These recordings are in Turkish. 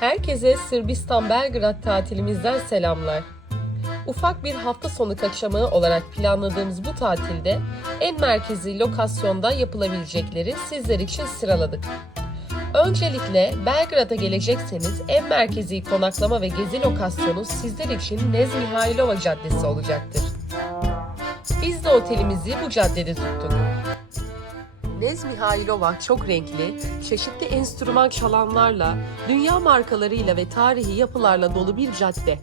Herkese Sırbistan Belgrad tatilimizden selamlar. Ufak bir hafta sonu kaçamağı olarak planladığımız bu tatilde en merkezi lokasyonda yapılabilecekleri sizler için sıraladık. Öncelikle Belgrad'a gelecekseniz en merkezi konaklama ve gezi lokasyonu sizler için Nez Mihailova Caddesi olacaktır. Biz de otelimizi bu caddede tuttuk. Nez Mihailova çok renkli, çeşitli enstrüman çalanlarla, dünya markalarıyla ve tarihi yapılarla dolu bir cadde.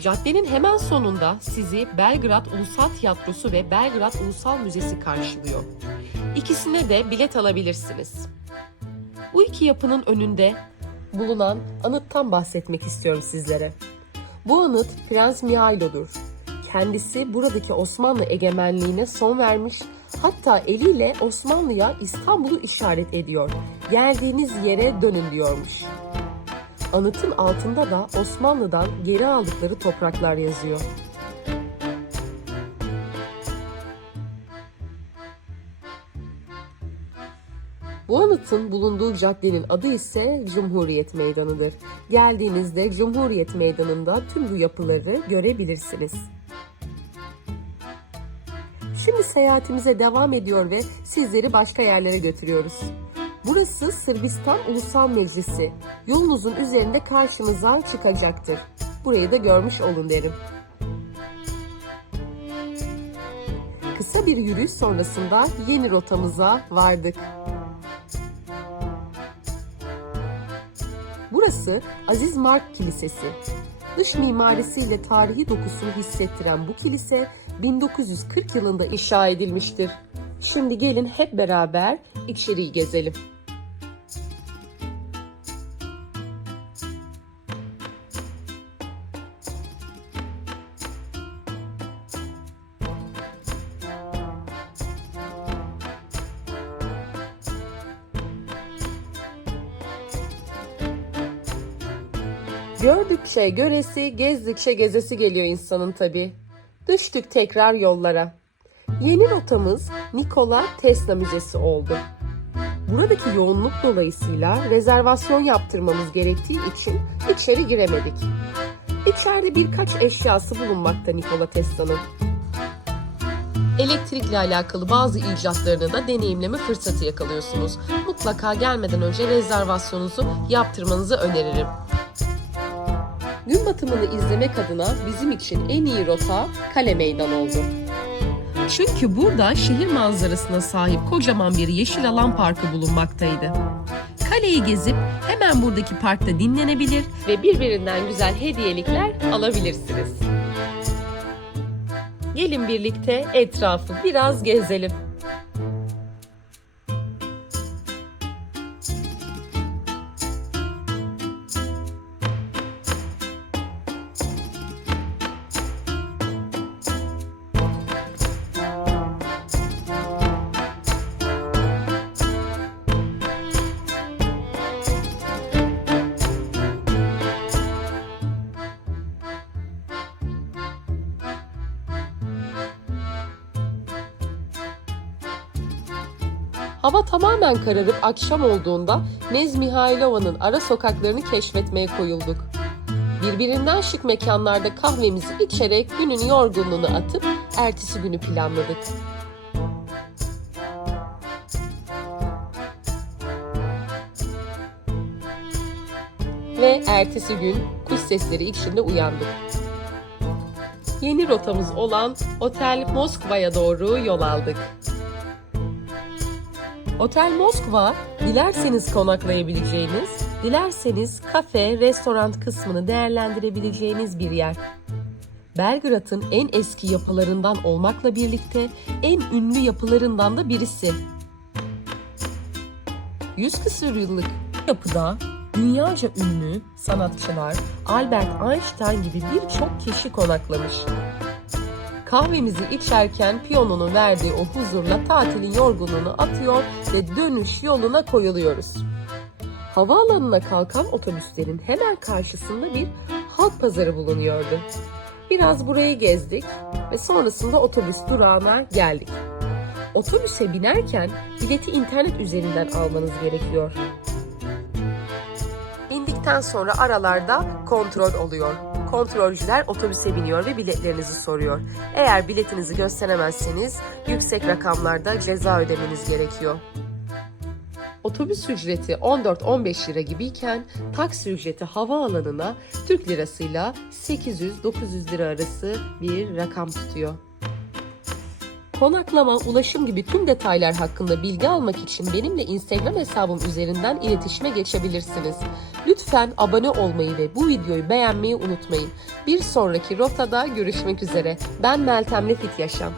Caddenin hemen sonunda sizi Belgrad Ulusal Tiyatrosu ve Belgrad Ulusal Müzesi karşılıyor. İkisine de bilet alabilirsiniz. Bu iki yapının önünde bulunan anıttan bahsetmek istiyorum sizlere. Bu anıt Prens Mihailo'dur. Kendisi buradaki Osmanlı egemenliğine son vermiş, hatta eliyle Osmanlı'ya İstanbul'u işaret ediyor. Geldiğiniz yere dönün diyormuş. Anıtın altında da Osmanlı'dan geri aldıkları topraklar yazıyor. Bu anıtın bulunduğu caddenin adı ise Cumhuriyet Meydanı'dır. Geldiğinizde Cumhuriyet Meydanı'nda tüm bu yapıları görebilirsiniz. Şimdi seyahatimize devam ediyor ve sizleri başka yerlere götürüyoruz. Burası Sırbistan Ulusal Meclisi. Yolunuzun üzerinde karşınıza çıkacaktır. Burayı da görmüş olun derim. Kısa bir yürüyüş sonrasında yeni rotamıza vardık. Burası Aziz Mark Kilisesi. Dış mimarisiyle tarihi dokusunu hissettiren bu kilise 1940 yılında inşa edilmiştir. Şimdi gelin hep beraber içeriği gezelim. Gördükçe göresi, gezdikçe gezesi geliyor insanın tabi. Düştük tekrar yollara. Yeni rotamız Nikola Tesla Müzesi oldu. Buradaki yoğunluk dolayısıyla rezervasyon yaptırmamız gerektiği için içeri giremedik. İçeride birkaç eşyası bulunmakta Nikola Tesla'nın. Elektrikle alakalı bazı icatlarını da deneyimleme fırsatı yakalıyorsunuz. Mutlaka gelmeden önce rezervasyonunuzu yaptırmanızı öneririm. Gün batımını izlemek adına bizim için en iyi rota Kale Meydan oldu. Çünkü burada şehir manzarasına sahip kocaman bir yeşil alan parkı bulunmaktaydı. Kaleyi gezip hemen buradaki parkta dinlenebilir ve birbirinden güzel hediyelikler alabilirsiniz. Gelin birlikte etrafı biraz gezelim. Hava tamamen kararıp akşam olduğunda Nez Mihailova'nın ara sokaklarını keşfetmeye koyulduk. Birbirinden şık mekanlarda kahvemizi içerek günün yorgunluğunu atıp ertesi günü planladık. Ve ertesi gün kuş sesleri içinde uyandık. Yeni rotamız olan Otel Moskva'ya doğru yol aldık. Otel Moskva, dilerseniz konaklayabileceğiniz, dilerseniz kafe, restoran kısmını değerlendirebileceğiniz bir yer. Belgrad'ın en eski yapılarından olmakla birlikte en ünlü yapılarından da birisi. 100 küsur yıllık yapıda dünyaca ünlü sanatçılar Albert Einstein gibi birçok kişi konaklamış. Kahvemizi içerken piyanonun verdiği o huzurla tatilin yorgunluğunu atıyor ve dönüş yoluna koyuluyoruz. Havaalanına kalkan otobüslerin hemen karşısında bir halk pazarı bulunuyordu. Biraz burayı gezdik ve sonrasında otobüs durağına geldik. Otobüse binerken bileti internet üzerinden almanız gerekiyor. İndikten indikten sonra aralarda kontrol oluyor. Kontrolcüler otobüse biniyor ve biletlerinizi soruyor. Eğer biletinizi gösteremezseniz yüksek rakamlarda ceza ödemeniz gerekiyor. Otobüs ücreti 14-15 lira gibiyken taksi ücreti havaalanına Türk lirasıyla 800-900 lira arası bir rakam tutuyor. Konaklama, ulaşım gibi tüm detaylar hakkında bilgi almak için benimle Instagram hesabım üzerinden iletişime geçebilirsiniz. Lütfen abone olmayı ve bu videoyu beğenmeyi unutmayın. Bir sonraki rotada görüşmek üzere. Ben Meltem Lefit Yaşam.